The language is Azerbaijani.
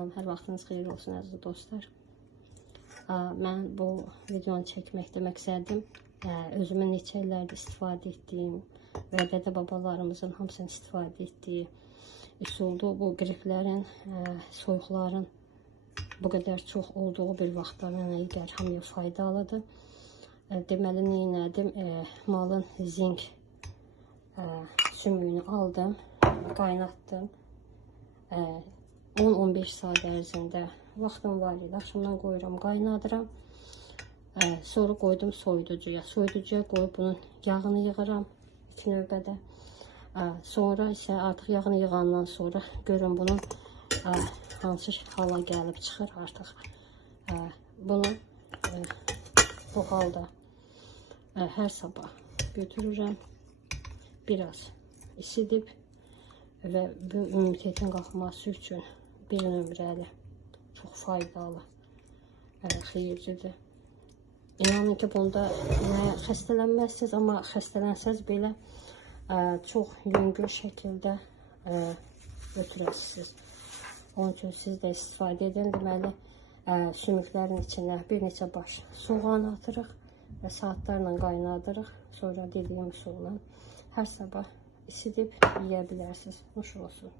Hər vaxtınız xeyir olsun əziz dostlar. Mən bu videonu çəkməkdə məqsədim özümün neçə illərdir istifadə etdiyim və dədə-babalarımızın hamısını istifadə etdiyi üsuldur. Bu qriplərin, soyuqların bu qədər çox olduğu bir vaxtda mənə gəlir hamıya faydalıdır. Deməli, neylədim? Malın zink sümüyünü aldım, qaynatdım. 10-15 saat ərzində vaxtım var idi. Axşamdan qoyuram, qaynadıram. Sonra qoydum soyuducuya. Soyuducuya qoyub bunun yağını yığıram ilk növbədə. Sonra isə artıq yağını yığandan sonra görün bunun hansı hala gəlib çıxır artıq. Bunu bu halda hər sabah götürürəm. Biraz isidib və bu immunitetin qalxması üçün bir nömrəli, çox faydalı, xeyirlidir. İnanın ki, bunda xəstələnməzsiniz, amma xəstələnsəz belə çox yüngül şəkildə götürəsiniz. Onun üçün siz də istifadə edin. Deməli, sümüklərin içinə bir neçə baş soğan atırıq və saatlarla qaynadırıq. Sonra dediyim üsulla hər sabah isidib yeyə bilərsiniz. Nuş olsun.